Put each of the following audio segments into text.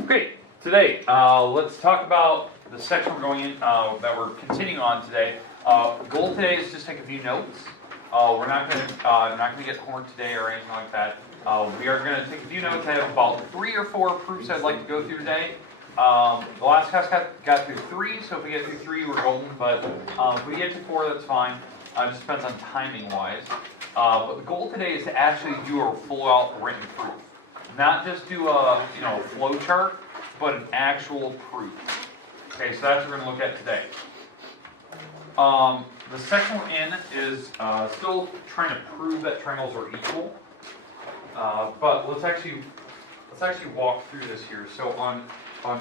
Okay, today let's talk about the section we're going in that we're continuing on today. Goal today is just take a few notes. We're not going to get homework today or anything like that. We are going to take a few notes. I have about 3 or 4 proofs I'd like to go through today. The last class got through 3, so if we get through 3, we're golden. But if we get to 4, that's fine. It just depends on timing wise. But the goal today is to actually do a full out written proof. Not just do a flow chart, but an actual proof. Okay, so that's what we're going to look at today. The section we're in is still trying to prove that triangles are equal. But let's actually walk through this here. So on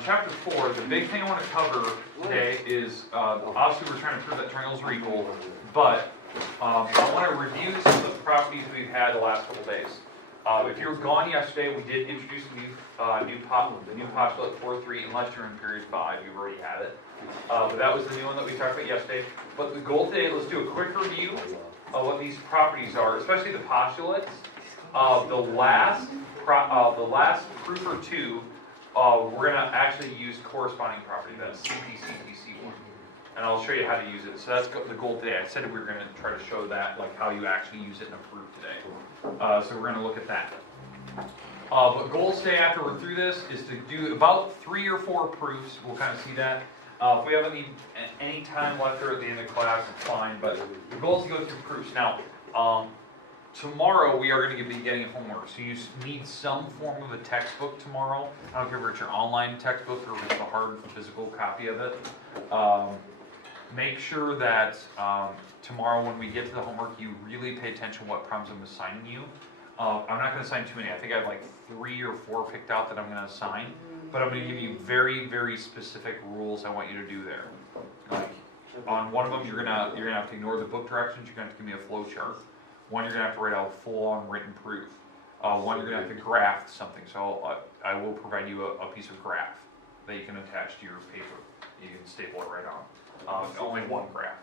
chapter 4, the big thing I want to cover today is obviously we're trying to prove that triangles are equal, but I want to review some of the properties we've had the last couple days. If you were gone yesterday, we did introduce the new postulate 4.3, unless you're in period 5, you've already had it. But that was the new one that we talked about yesterday. But the goal today, let's do a quick review of what these properties are, especially the postulates. The last proof or two, we're going to actually use corresponding property, that's cpctc one. And I'll show you how to use it. So that's the goal today. I said we were going to try to show that, like how you actually use it in a proof today. So we're going to look at that. But goals today after we're through this is to do about 3 or 4 proofs. We'll kind of see that. If we have any time left or at the end of class, it's fine. But the goal is to go through proofs. Now, tomorrow we are going to be getting homework. So you need some form of a textbook tomorrow. I don't care if it's your online textbook or if it's a hard physical copy of it. Make sure that tomorrow when we get to the homework, you really pay attention to what problems I'm assigning you. I'm not going to assign too many. I think I have like 3 or 4 picked out that I'm going to assign. But I'm going to give you very, very specific rules I want you to do there. Like on one of them, you're gonna have to ignore the book directions. You're going to have to give me a flow chart. One, you're going to have to write out a full-on written proof. One, you're going to have to graph something. So I will provide you a piece of graph that you can attach to your paper. You can staple it right on. Only one graph.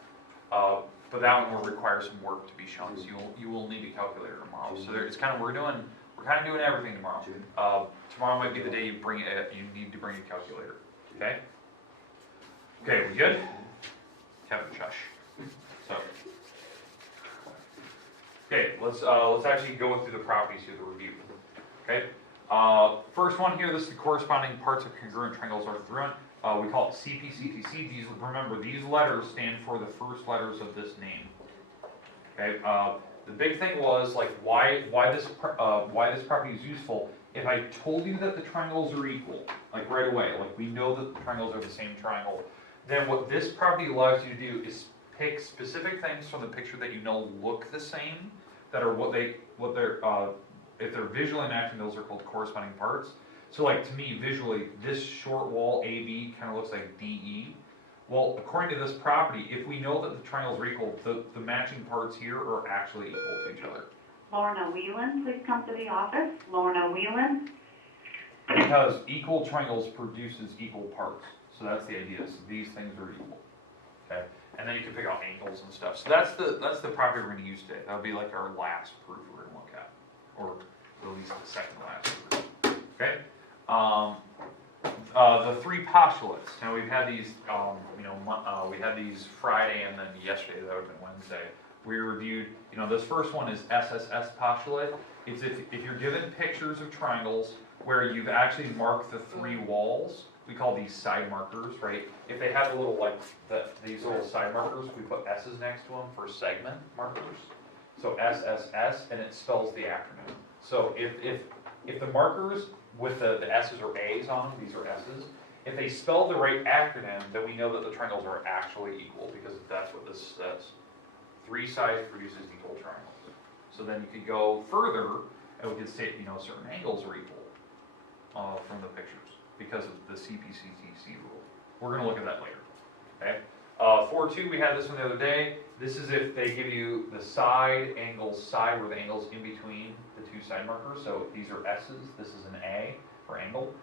But that one will require some work to be shown, so you will need a calculator tomorrow. So it's kind of we're kind of doing everything tomorrow. Tomorrow might be the day you need to bring a calculator. Okay? Okay, we good? Kevin, shush. So okay, let's actually go through the properties here to review. Okay? First one here, this is the corresponding parts of congruent triangles orthographic. We call it cpctc. Remember, these letters stand for the first letters of this name. Okay. The big thing was like why this property is useful. If I told you that the triangles are equal, like right away, like we know that the triangles are the same triangle, then what this property allows you to do is pick specific things from the picture that you know look the same, that are if they're visually matching, those are called corresponding parts. So like to me, visually, this short wall AB kind of looks like DE. Well, according to this property, if we know that the triangles are equal, the matching parts here are actually equal to each other. Lorna Whelan, please come to the office. Lorna Whelan. Because equal triangles produces equal parts. So that's the idea. So these things are equal. Okay? And then you can pick out angles and stuff. So that's the property we're going to use today. That'll be like our last proof we're going to look at. Or at least the second last proof. Okay? The 3 postulates. Now we've had these, we had these Friday and then yesterday, that would have been Wednesday. We reviewed, this first one is SSS postulate. It's if you're given pictures of triangles where you've actually marked the 3 walls, we call these side markers, right? If they have a little, these little side markers, we put S's next to them for segment markers. So SSS, and it spells the acronym. So if the markers with the S's or A's on them, these are S's, if they spell the right acronym, then we know that the triangles are actually equal, because that's what this says. 3 sides produces equal triangles. So then you could go further, and we could say, certain angles are equal from the pictures, because of the cpctc rule. We're going to look at that later. Okay? 4.2, we had this one the other day. This is if they give you the side where the angle's in between the 2 side markers. So these are S's, this is an A for angle.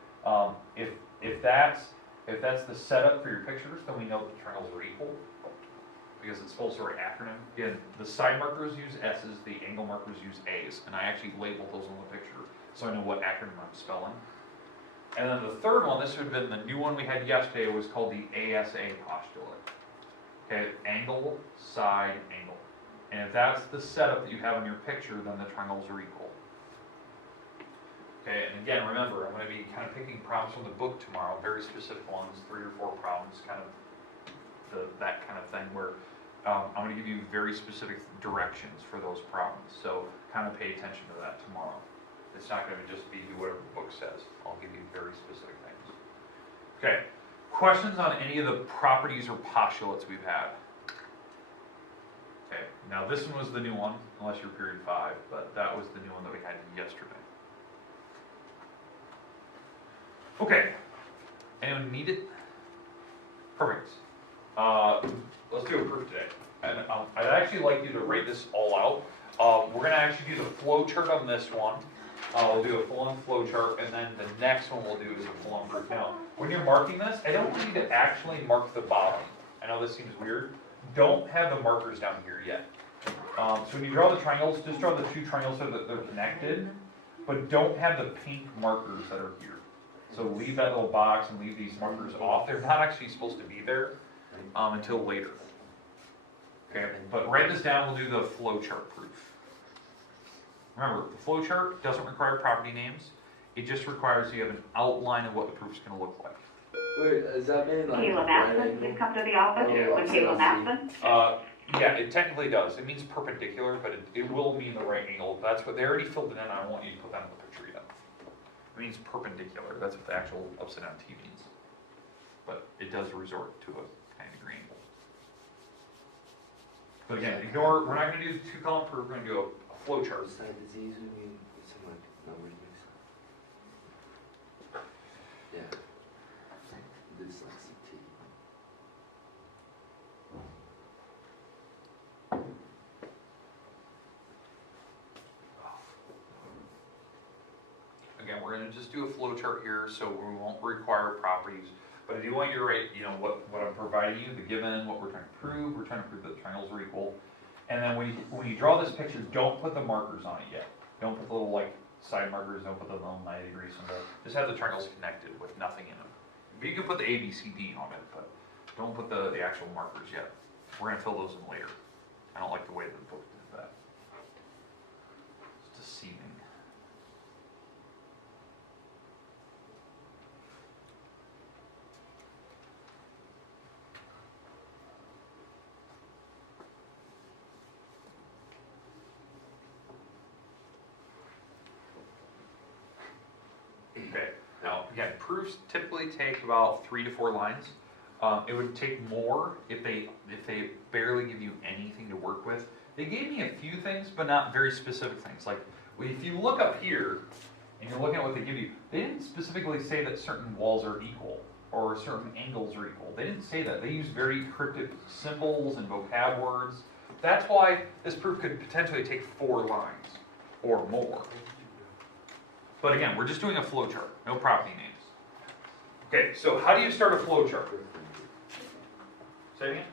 If that's the setup for your pictures, then we know that the triangles are equal, because it spells the right acronym. Again, the side markers use S's, the angle markers use A's, and I actually labeled those on the picture so I know what acronym I'm spelling. And then the third one, this would have been the new one we had yesterday, was called the ASA postulate. Okay, angle, side, angle. And if that's the setup that you have in your picture, then the triangles are equal. Okay, and again, remember, I'm going to be kind of picking problems from the book tomorrow, very specific ones, 3 or 4 problems, kind of that kind of thing, where I'm going to give you very specific directions for those problems. So kind of pay attention to that tomorrow. It's not going to just be whatever the book says. I'll give you very specific things. Okay, questions on any of the properties or postulates we've had? Okay, now this one was the new one, unless you're period 5, but that was the new one that we had yesterday. Okay, anyone need it? Perfect. Let's do a proof today. And I'd actually like you to write this all out. We're going to actually do the flow chart on this one. We'll do a full-on flow chart, and then the next one we'll do is a full-on proof. Now, when you're marking this, I don't want you to actually mark the bottom. I know this seems weird. Don't have the markers down here yet. So when you draw the triangles, just draw the 2 triangles so that they're connected, but don't have the pink markers that are here. So leave that little box and leave these markers off. They're not actually supposed to be there until later. Okay, but write this down, we'll do the flowchart proof. Remember, the flowchart doesn't require property names. It just requires you have an outline of what the proof's going to look like. Wait, does that mean like... Kayla Maspin, please come to the office. Yeah. When Kayla Maspin. Yeah, it technically does. It means perpendicular, but it will mean the right angle. That's what they already filled it in. I don't want you to put that in the picture yet. It means perpendicular. That's what the actual upside down T means. But it does resort to a 90-degree angle. But again, ignore, we're not going to do the 2-column proof, we're going to do a flow chart. Side disease would mean some like numbers mixed up. Yeah. Dyslexic T. Again, we're going to just do a flow chart here, so we won't require properties. But I do want you to write, you know, what I'm providing you, the given, what we're trying to prove. We're trying to prove that the triangles are equal. And then when you draw this picture, don't put the markers on it yet. Don't put the little like side markers. Don't put the little 90 degrees on there. Just have the triangles connected with nothing in them. You can put the A, B, C, D on it, but don't put the actual markers yet. We're going to fill those in later. I don't like the way the book did that. It's deceiving. Okay, now again, proofs typically take about 3 to 4 lines. It would take more if they barely give you anything to work with. They gave me a few things, but not very specific things. Like if you look up here and you're looking at what they give you, they didn't specifically say that certain walls are equal or certain angles are equal. They didn't say that. They used very cryptic symbols and vocab words. That's why this proof could potentially take 4 lines or more. But again, we're just doing a flow chart, no property names. Okay, so how do you start a flow chart? Say it again?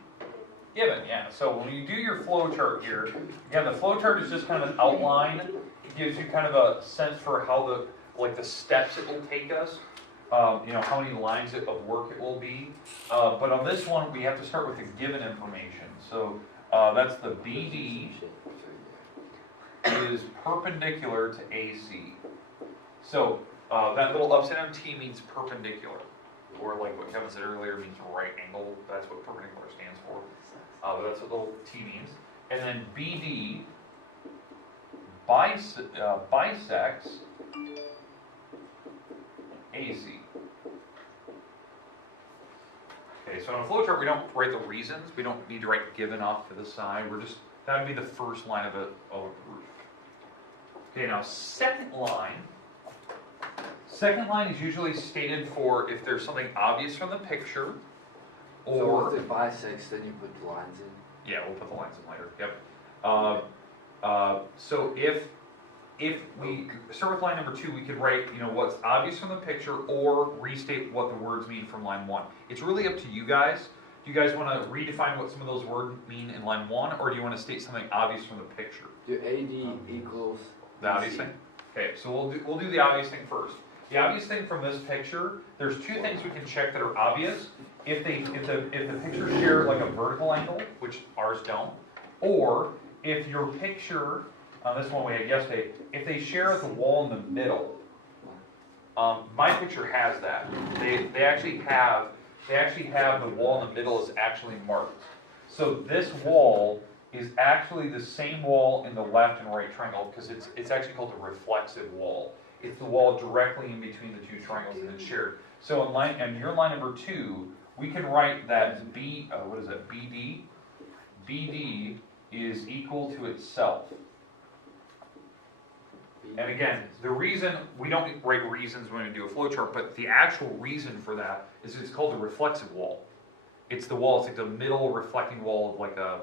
Given, yeah. So when you do your flow chart here, again, the flow chart is just kind of an outline. It gives you kind of a sense for how the steps it will take us. You know, how many lines of work it will be. But on this one, we have to start with the given information. So that's the BD is perpendicular to AC. So that little upside down T means perpendicular, or like what Kevin said earlier means right angle. That's what perpendicular stands for. But that's what little T means. And then BD bisects AC. Okay, so on a flowchart, we don't write the reasons. We don't need to write given off to the side. We're just, that would be the first line of a proof. Okay, now second line. Second line is usually stated for if there's something obvious from the picture, or... So if it bisects, then you put the lines in? Yeah, we'll put the lines in later, yep. So if we start with line number 2, we could write, you know, what's obvious from the picture, or restate what the words mean from line 1. It's really up to you guys. Do you guys want to redefine what some of those words mean in line 1, or do you want to state something obvious from the picture? Do AD equals... The obvious thing? Okay, so we'll do the obvious thing first. the obvious thing from this picture, there's two things we can check that are obvious. If the pictures share like a vertical angle, which ours don't, or if your picture, this one we had yesterday, if they share the wall in the middle, my picture has that. They actually have the wall in the middle is actually marked. So this wall is actually the same wall in the left and right triangle because it's actually called a reflexive wall. It's the wall directly in between the two triangles and it's shared. So in your line number 2, we can write that BD? BD is equal to itself. And again, the reason, we don't write reasons when we do a flowchart, but the actual reason for that is it's called a reflexive wall. It's the wall, it's like the middle reflecting wall of like a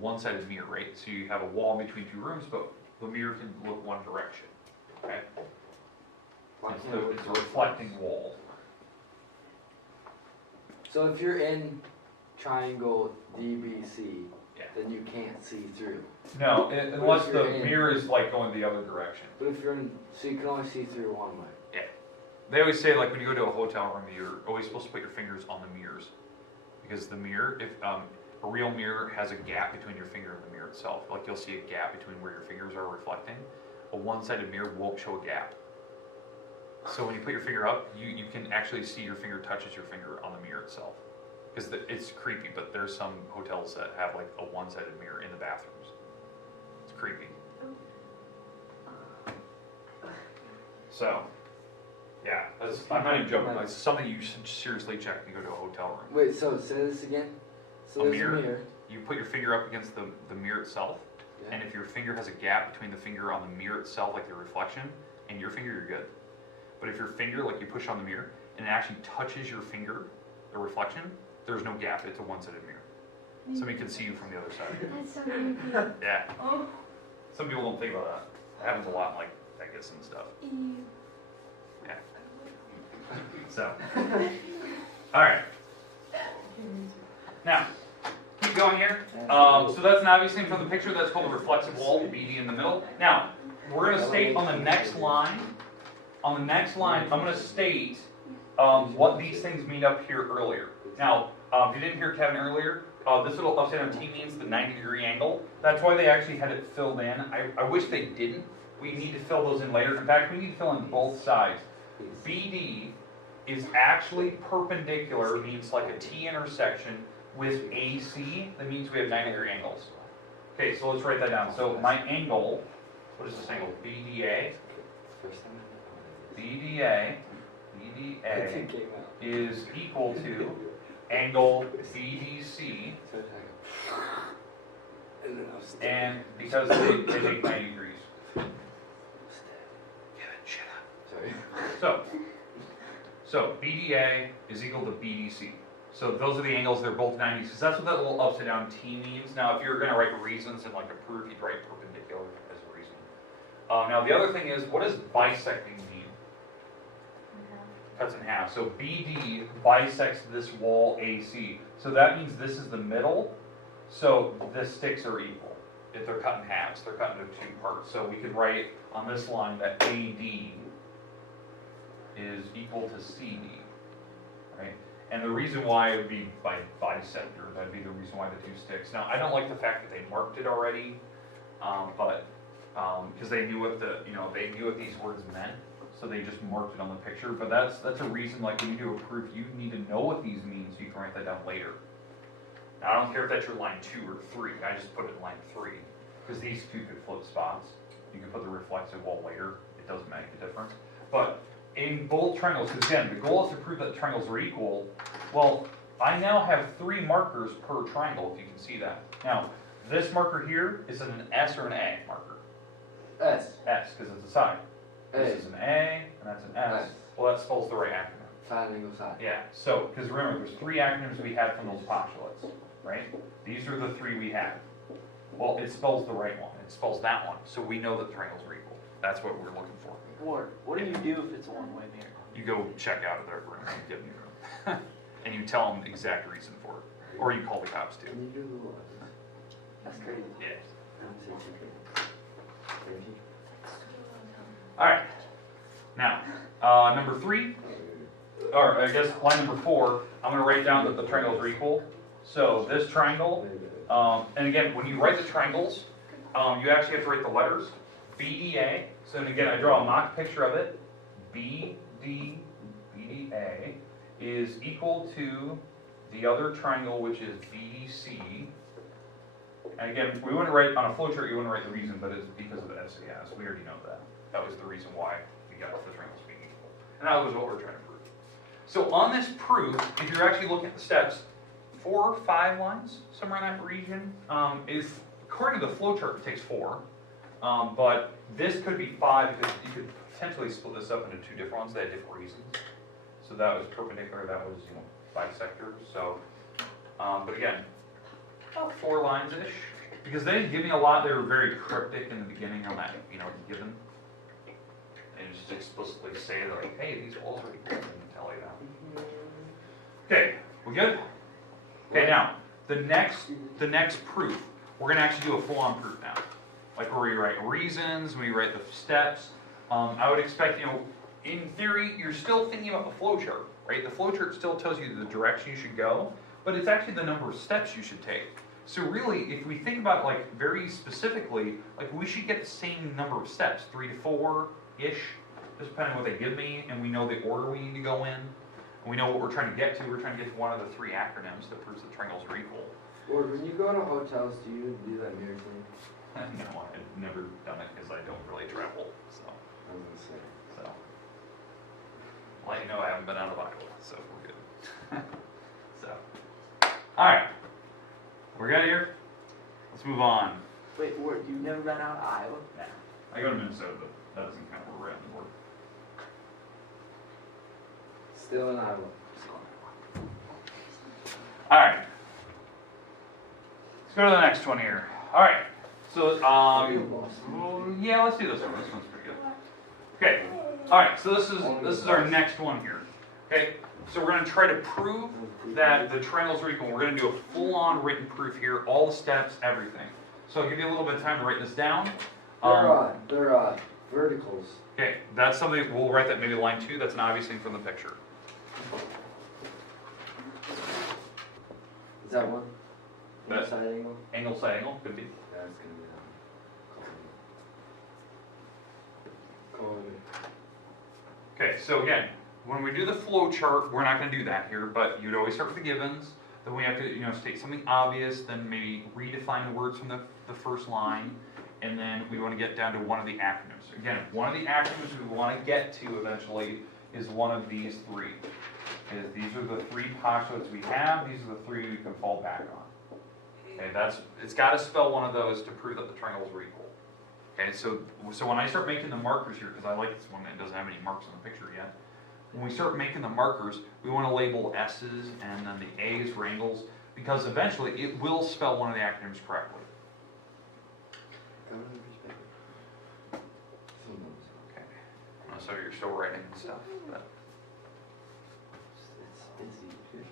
one-sided mirror, right? So you have a wall in between two rooms, but the mirror can look one direction, okay? It's a reflecting wall. So if you're in triangle DBC, Yeah. then you can't see through. No, unless if the you're in- mirror is like going the other direction. But if you're in, so you can only see through one way. They always say, like, when you go to a hotel room, you're always supposed to put your fingers on the mirrors. Because the mirror, if a real mirror has a gap between your finger and the mirror itself. Like, you'll see a gap between where your fingers are reflecting. A one-sided mirror won't show a gap. So when you put your finger up, you can actually see your finger touches your finger on the mirror itself. Because it's creepy, but there's some hotels that have, like, a one-sided mirror in the bathrooms. It's creepy. So... yeah, I'm not even joking. It's something you should seriously check when you go to a hotel room. Wait, so say this again? So there's a mirror. You put your finger up against the mirror itself, Yeah. and if your finger has a gap between the finger on the mirror itself, like the reflection, and your finger, you're good. But if your finger, like you push on the mirror, and it actually touches your finger, the reflection, there's no gap. It's a one-sided mirror. Somebody can see you from the other side. That's so creepy. Yeah. Oh. Some people don't think about that. It happens a lot in, like, Vegas and stuff. Ew. So, all right. Now, keep going here. So that's an obvious thing from the picture. That's called a reflexive wall, BD in the middle. Now, we're going to state on the next line. On the next line, I'm going to state what these things mean up here earlier. Now, if you didn't hear Kevin earlier, this little upside down T means the 90-degree angle. That's why they actually had it filled in. I wish they didn't. We need to fill those in later. In fact, we need to fill in both sides. BD is actually perpendicular, means like a T intersection with AC. That means we have 90-degree angles. Okay, so let's write that down. So my angle, what is this angle? BDA. BDA is equal to angle BDC, and because they make 90 degrees. Sorry. So BDA is equal to BDC. So those are the angles, they're both 90s, because that's what that little upside down T means. Now if you're going to write reasons in like a proof, you'd write perpendicular as a reason. Now the other thing is, what does bisecting mean? Cuts in half. So BD bisects this wall AC. So that means this is the middle, so the sticks are equal. If they're cut in halves, they're cut into two parts. So we could write on this line that AD is equal to CD, right? And the reason why it would be by bisector, that'd be the reason why the two sticks. Now, I don't like the fact that they marked it already, but because they knew what they knew what these words meant, so they just marked it on the picture. But that's a reason, like when you do a proof, you need to know what these mean so you can write that down later. Now, I don't care if that's your line 2 or 3. I just put it in line 3 because these two could flip spots. You can put the reflexive wall later. It doesn't make a difference. But in both triangles, because again, the goal is to prove that the triangles are equal. Well, I now have 3 markers per triangle, if you can see that. Now, this marker here is an S or an A marker. S. S, because it's a side. This is an A, and that's an S. Well, that spells the right acronym. Side angle side. Yeah, so, because remember, there's 3 acronyms we had from those postulates, right? These are the 3 we had. Well, it spells the right one. It spells that one, so we know that triangles are equal. That's what we're looking for. What do you do if it's a one-way mirror? You go check out of their room, and give them your room. And you tell them the exact reason for it. Or you call the cops too. Can you do the what? That's crazy. Yeah. Alright, now, number 3, or I guess line number 4, I'm going to write down that the triangles are equal. So this triangle, and again, when you write the triangles, you actually have to write the letters, BDA. So and again, I draw a mock picture of it. BDA is equal to the other triangle, which is BDC. And again, we wouldn't write, on a flowchart, you wouldn't write the reason, but it's because of the SAS. We already know that. That was the reason why we got the triangles being equal. And that was what we're trying to prove. So on this proof, if you're actually looking at the steps, 4 or 5 lines, somewhere in that region, is, according to the flowchart, it takes 4. But this could be 5 because you could potentially split this up into 2 different ones that had different reasons. So that was perpendicular, that was, bisector. So, but again, about 4 lines-ish. Because they didn't give me a lot, they were very cryptic in the beginning on that, given. They just explicitly say, like, hey, these walls are equal, and tell you that. Okay, we good? Okay, now, the next proof, we're gonna actually do a full-on proof now. Like where we write reasons, we write the steps. I would expect, in theory, you're still thinking about the flowchart, right? The flowchart still tells you the direction you should go, but it's actually the number of steps you should take. So really, if we think about it like very specifically, like we should get the same number of steps, 3 to 4-ish, just depending on what they give me, and we know the order we need to go in, and we know what we're trying to get to. We're trying to get to one of the 3 acronyms that proves the triangles are equal. Or when you go to hotels, do you do that mirror thing? No, I've never done it because I don't really travel, so. I was gonna say. So, I'll let you know I haven't been out of Iowa, so we're good. So, alright. We're good here? Let's move on. Wait, you've never been out of Iowa? Yeah. I go to Minnesota, but that doesn't count where we're at in the world. Still in Iowa. Alright. Let's go to the next one here. Alright. So, yeah, let's do this one. This one's pretty good. Okay. Alright, so this is our next one here. Okay? So we're going to try to prove that the triangles are equal. We're going to do a full-on written proof here, all the steps, everything. So I'll give you a little bit of time to write this down. They're verticals. Okay, that's something, we'll write that maybe line 2. That's an obvious thing from the picture. Is that one? That- Side angle? Angle, side angle, could be. Yeah, it's gonna be that. Colon. Okay, so again, when we do the flow chart, we're not going to do that here, but you'd always start with the givens. Then we have to, state something obvious, then maybe redefine the words from the first line, and then we want to get down to one of the acronyms. Again, one of the acronyms we want to get to eventually is one of these 3. These are the 3 postulates we have. These are the 3 we can fall back on. Okay, it's got to spell one of those to prove that the triangles are equal. Okay, so when I start making the markers here, because I like this one that doesn't have any marks on the picture yet. When we start making the markers, we want to label S's and then the A's for angles, because eventually it will spell one of the acronyms correctly. Okay. So you're still writing and stuff. But. It's busy.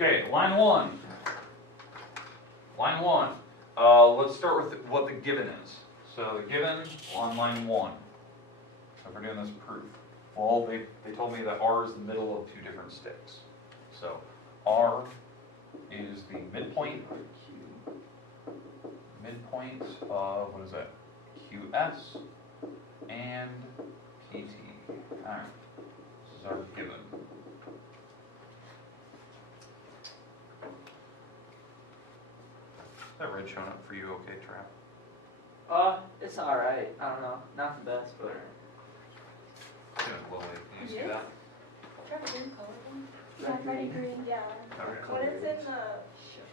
Okay, line 1. Line 1. Let's start with what the given is. So the given on line 1. So if we're doing this proof. Well, they told me that R is the middle of 2 different sticks. So R is the midpoint of, what is that? QS and PT. Alright, this is our given. Is that red showing up for you okay, Trap? It's alright. I don't know. Not the best, but. It's lovely. Can you see that? Try the green color one. Yeah, pretty green, yeah. Okay. When it's in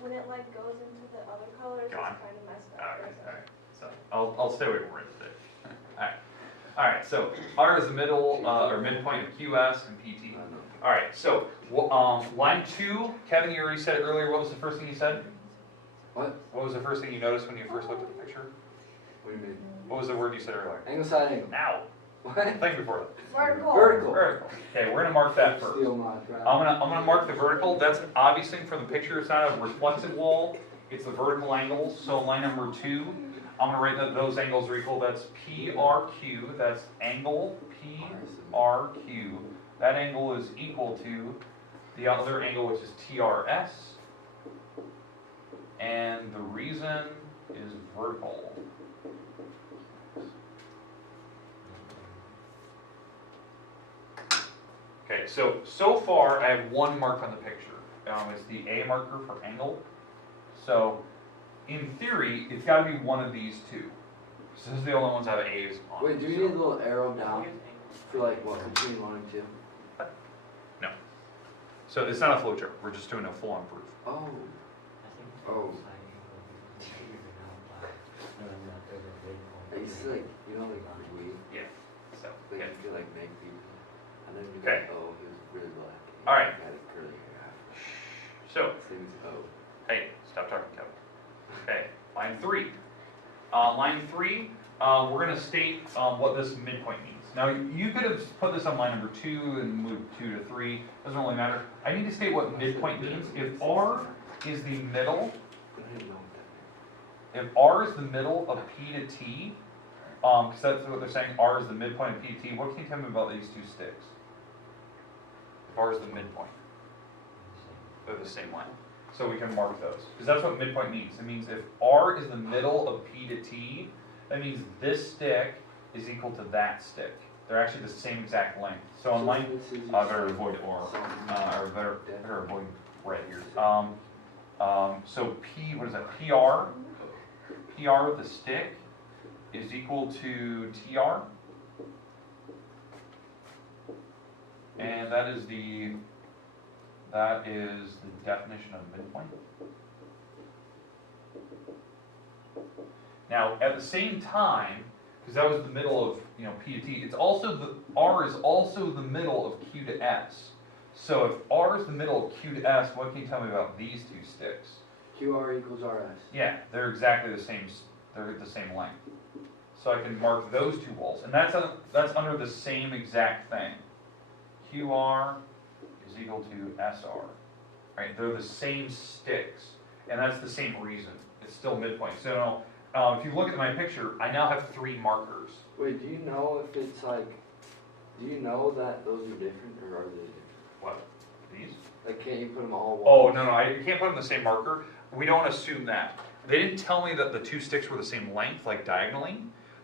when it like goes into the other colors, Go on. it's kind of messed up. Alright. So I'll stay away from red today. Alright, so R is the middle, or midpoint of QS and PT. Alright, so line 2, Kevin, you already said it earlier. What was the first thing you said? What? What was the first thing you noticed when you first looked at the picture? What do you mean? What was the word you said earlier? Angle, side angle. Now. What? Thing before that. Vertical. Vertical. Vertical. Okay, we're gonna mark that first. Steal my crap. I'm gonna mark the vertical. That's an obvious thing from the picture. It's not a reflexive wall. It's the vertical angles. So line number 2, I'm gonna write that those angles are equal. That's PRQ. That's angle PRQ. That angle is equal to the other angle, which is TRS. And the reason is vertical. Okay, so far I have one mark on the picture. It's the A marker for angle. So, in theory, it's got to be one of these two. So this is the only ones that have A's on. Wait, do you need a little arrow down for like what between 1 and 2? No. So it's not a flowchart. We're just doing a full-on proof. Oh. Oh. I used to like, you know, like weed. Yeah. So. Like Okay. you could like make people, and then you'd be Okay. like, oh, he was really black. All right. He had a curly hair. So, His name is O. hey, stop talking, Kevin. Okay, line 3. Line 3, we're going to state what this midpoint means. Now, you could have put this on line number 2 and moved 2 to 3. Doesn't really matter. I need to state what midpoint means. If R is the middle, I don't even know what that means. if R is the middle of P to T, because that's what they're saying, R is the midpoint of P to T, what can you tell me about these two sticks? If R is the midpoint. They're the same line. So we can mark those. Because that's what midpoint means. It means if R is the middle of P to T, that means this stick is equal to that stick. They're actually the same exact length. So on line, this is I better avoid or better avoid red here. So P, what is that? PR with the stick is equal to TR. And that is the definition of midpoint. Now, at the same time, because that was the middle of P to T, it's also R is also the middle of Q to S. So if R is the middle of Q to S, what can you tell me about these two sticks? QR equals RS. Yeah, they're exactly the same. They're the same length. So I can mark those two walls, and that's under the same exact thing. QR is equal to SR. Right? They're the same sticks, and that's the same reason. It's still midpoint. So if you look at my picture, I now have 3 markers. Wait, do you know if it's like, do you know that those are different, or are they different? What? These? Like, can't you put them all Oh, one? no, I can't put them in the same marker. We don't assume that. They didn't tell me that the 2 sticks were the same length, like diagonally.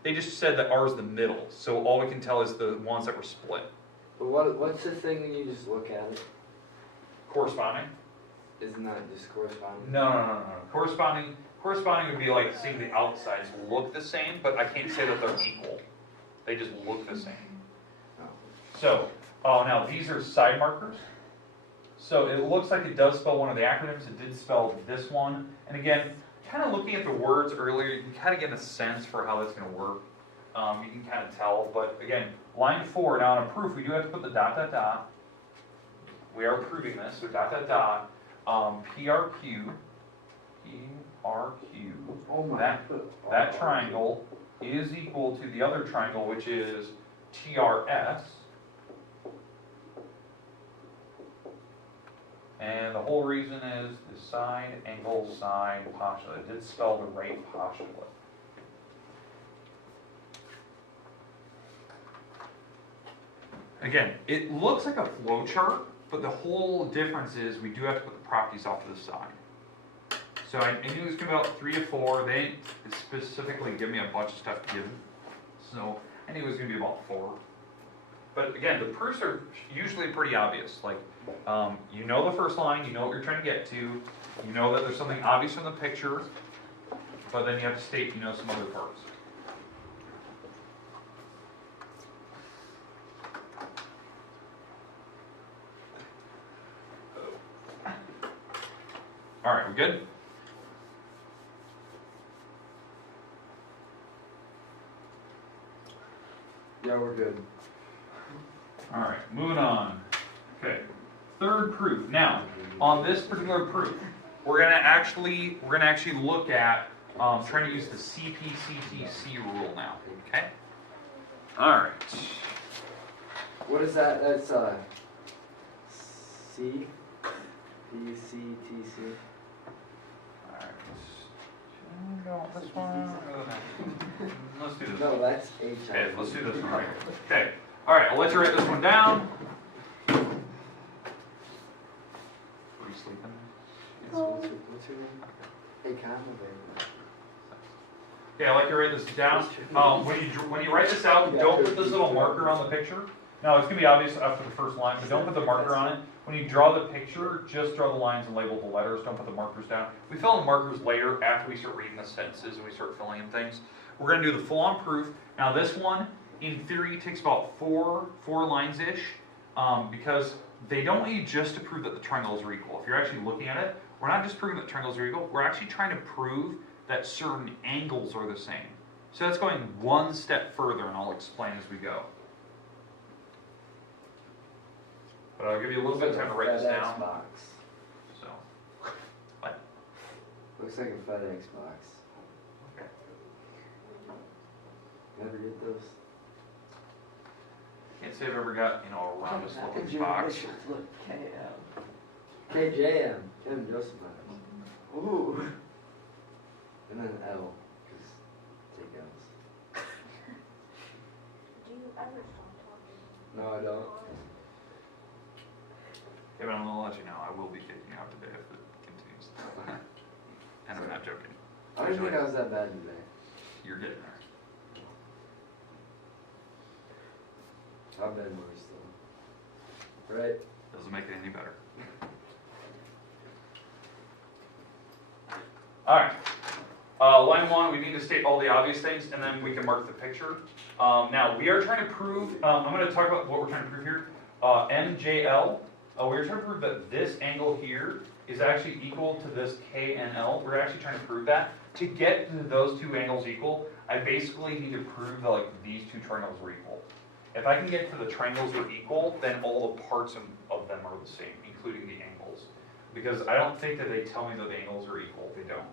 They just said that R is the middle. So all we can tell is the ones that were split. But what's the thing when you just look at it? Corresponding? Isn't that just corresponding? No. Corresponding would be like seeing the outsides look the same, but I can't say that they're equal. They just look the same. Oh. So, now these are side markers. So it looks like it does spell one of the acronyms. It did spell this one. And again, kind of looking at the words earlier, you can kind of get a sense for how that's going to work. You can kind of tell. But again, line 4, now on a proof, we do have to put the ... We are proving this, so ... PRQ, Oh my. that triangle is equal to the other triangle, which is TRS. And the whole reason is the side, angle, side, postulate. It did spell the right postulate. Again, it looks like a flow chart, but the whole difference is we do have to put the properties off to the side. So I knew it was going to be about 3 to 4. They didn't specifically give me a bunch of stuff given. So I knew it was going to be about 4. But again, the proofs are usually pretty obvious. Like, you know the first line, you know what you're trying to get to, you know that there's something obvious from the picture, but then you have to state, some other parts. All right, we good? Yeah, we're good. All right, moving on. Okay, third proof. Now, on this particular proof, we're gonna actually look at trying to use the cpctc rule now. Okay. Alright. What is that? That's C P C T C. Alright. This one. Let's do this No, one. that's H. Okay, let's do this one right here. Okay. Alright, I'll let you write this one down. Are you sleeping? What's your name? Hey, calm down. Okay, I'd like you to write this down. When you write this out, don't put this little marker on the picture. Now, it's going to be obvious after the first line, but don't put the marker on it. When you draw the picture, just draw the lines and label the letters. Don't put the markers down. We fill in the markers later after we start reading the sentences and we start filling in things. We're going to do the full-on proof. Now, this one, in theory, takes about four lines-ish because they don't want you just to prove that the triangles are equal. If you're actually looking at it, we're not just proving that triangles are equal. We're actually trying to prove that certain angles are the same. So that's going one step further, and I'll explain as we go. But I'll give you a little bit of time to write this down. Box. So, what? Looks like a FedEx box. Okay. Never get those. Can't say I've ever got, a roundest Did looking your box. initials look KM? KJM. Kevin Joseph Myers. Ooh. And then L. Because take L's. Do you ever stop talking? No, I don't. Yeah, but I'm gonna let you know, I will be kicking you out today if it continues. And I'm not joking. I don't think I was that bad today. You're getting there. I've been worse though. Right? Doesn't make it any better. Alright. Line 1, we need to state all the obvious things, and then we can mark the picture. Now, we are trying to prove, I'm going to talk about what we're trying to prove here. MJL, we're trying to prove that this angle here is actually equal to this KNL. We're actually trying to prove that. To get to those two angles equal, I basically need to prove that these two triangles are equal. If I can get to the triangles are equal, then all the parts of them are the same, including the angles. Because I don't think that they tell me that the angles are equal. They don't.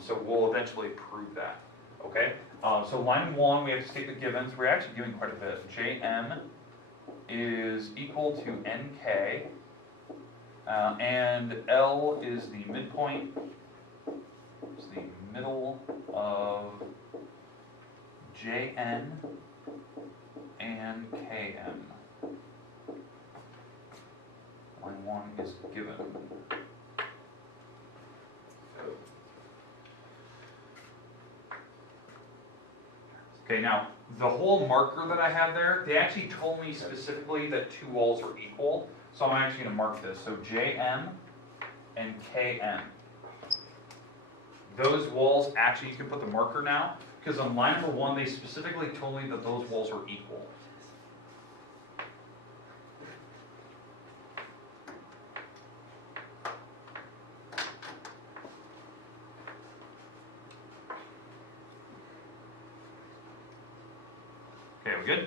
So we'll eventually prove that. Okay? So line 1, we have to state the givens. We're actually giving quite a bit. Jm is equal to nk, and L is the midpoint. It's the middle of Jn and Km. Line 1 is given. Okay, now, the whole marker that I have there, they actually told me specifically that two walls are equal, so I'm actually going to mark this. So Jm and Km. Those walls, actually, you can put the marker now, because on line number 1, they specifically told me that those walls are equal. Okay, we good?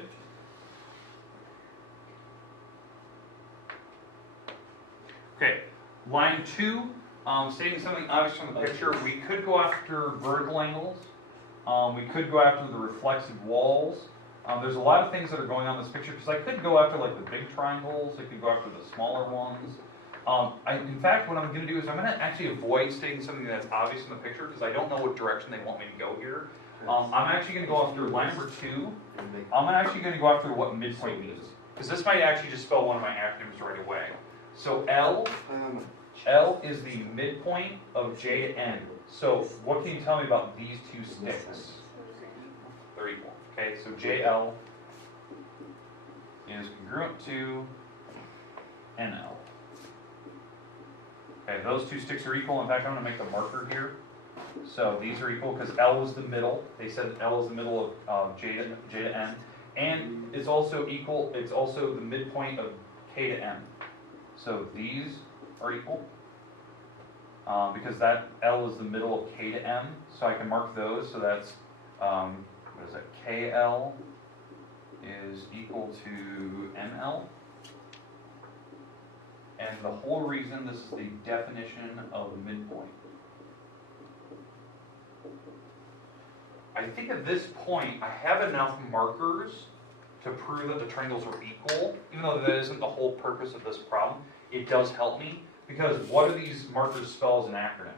Okay, line 2, stating something obvious from the picture, we could go after vertical angles. We could go after the reflexive walls. There's a lot of things that are going on in this picture, because I could go after the big triangles, I could go after the smaller ones. In fact, what I'm going to do is I'm going to actually avoid stating something that's obvious in the picture, because I don't know what direction they want me to go here. I'm actually going to go after line number 2. I'm actually going to go after what midpoint means, because this might actually just spell one of my acronyms right away. So L is the midpoint of J to N. So what can you tell me about these two sticks? They're equal. Okay, so JL is congruent to NL. Okay, those two sticks are equal. In fact, I'm going to make the marker here. So these are equal because L is the middle. They said L is the middle of J to N. And it's also equal, it's also the midpoint of K to M. So these are equal. Because that L is the middle of K to M. So I can mark those. So that's, what is that? KL is equal to ML. And the whole reason, this is the definition of midpoint. I think at this point, I have enough markers to prove that the triangles are equal, even though that isn't the whole purpose of this problem, it does help me, because what do these markers spell as an acronym?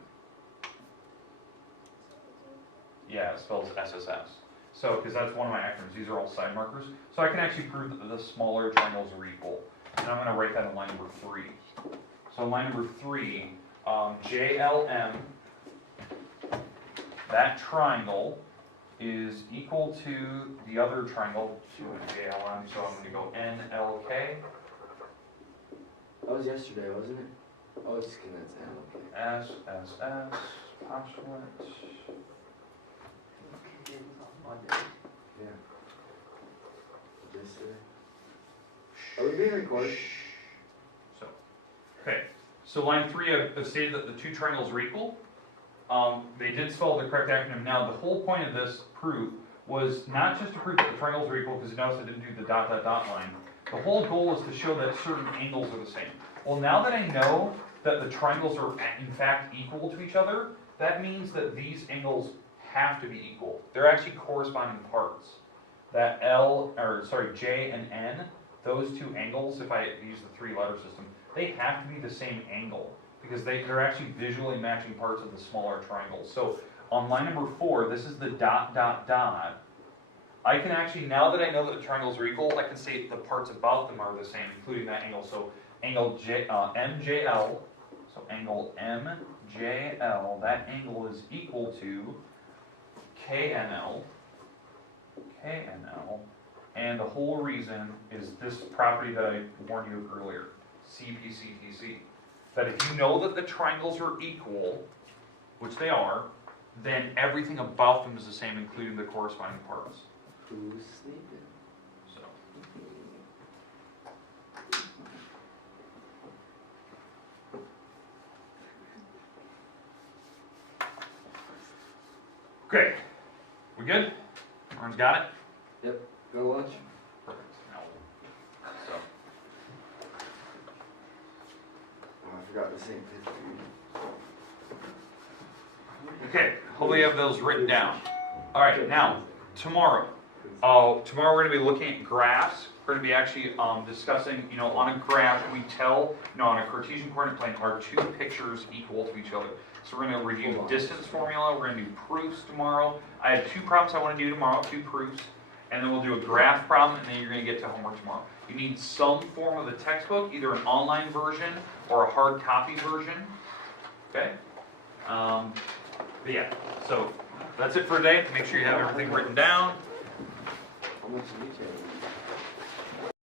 Yeah, it spells SSS. So, because that's one of my acronyms, these are all side markers. So I can actually prove that the smaller triangles are equal. And I'm gonna write that in line number 3. So line number 3, JLM, that triangle is equal to the other triangle, to JLM, so I'm gonna go NLK, That was yesterday, wasn't it? Oh, it's just kidding, that's okay. SSS, postulate. It was on Monday. Yeah. Yesterday. Are we being recorded? So, okay, so line 3, I've stated that the two triangles are equal. They did spell the correct acronym. Now, the whole point of this proof was not just to prove that the triangles are equal, because you notice I didn't do the dot, dot, dot line. The whole goal is to show that certain angles are the same. Well, now that I know that the triangles are in fact equal to each other, that means that these angles have to be equal. They're actually corresponding parts. That J and N, those two angles, if I use the 3-letter system, they have to be the same angle, because they're actually visually matching parts of the smaller triangles. So on line number 4, this is the dot, dot, dot. I can actually, now that I know that the triangles are equal, I can say the parts about them are the same, including that angle. So angle MJL, so angle MJL, that angle is equal to KNL, and the whole reason is this property that I warned you of earlier, cpctc. That if you know that the triangles are equal, which they are, then everything about them is the same, including the corresponding parts. Who's sleeping? So, okay, we good? Everyone's got it? Yep. Go to lunch? Perfect. Now, so, Oh, I forgot the same picture. okay, hopefully you have those written down. All right, now, tomorrow. Tomorrow we're going to be looking at graphs. We're going to be actually discussing, on a graph, we tell, on a Cartesian coordinate plane, are two pictures equal to each other? So we're going to review distance formula. We're going to do proofs tomorrow. I have 2 problems I want to do tomorrow, 2 proofs. And then we'll do a graph problem, and then you're going to get to homework tomorrow. You need some form of the textbook, either an online version or a hard copy version. Okay? But yeah, so that's it for today. Make sure you have everything written down. How much did you take?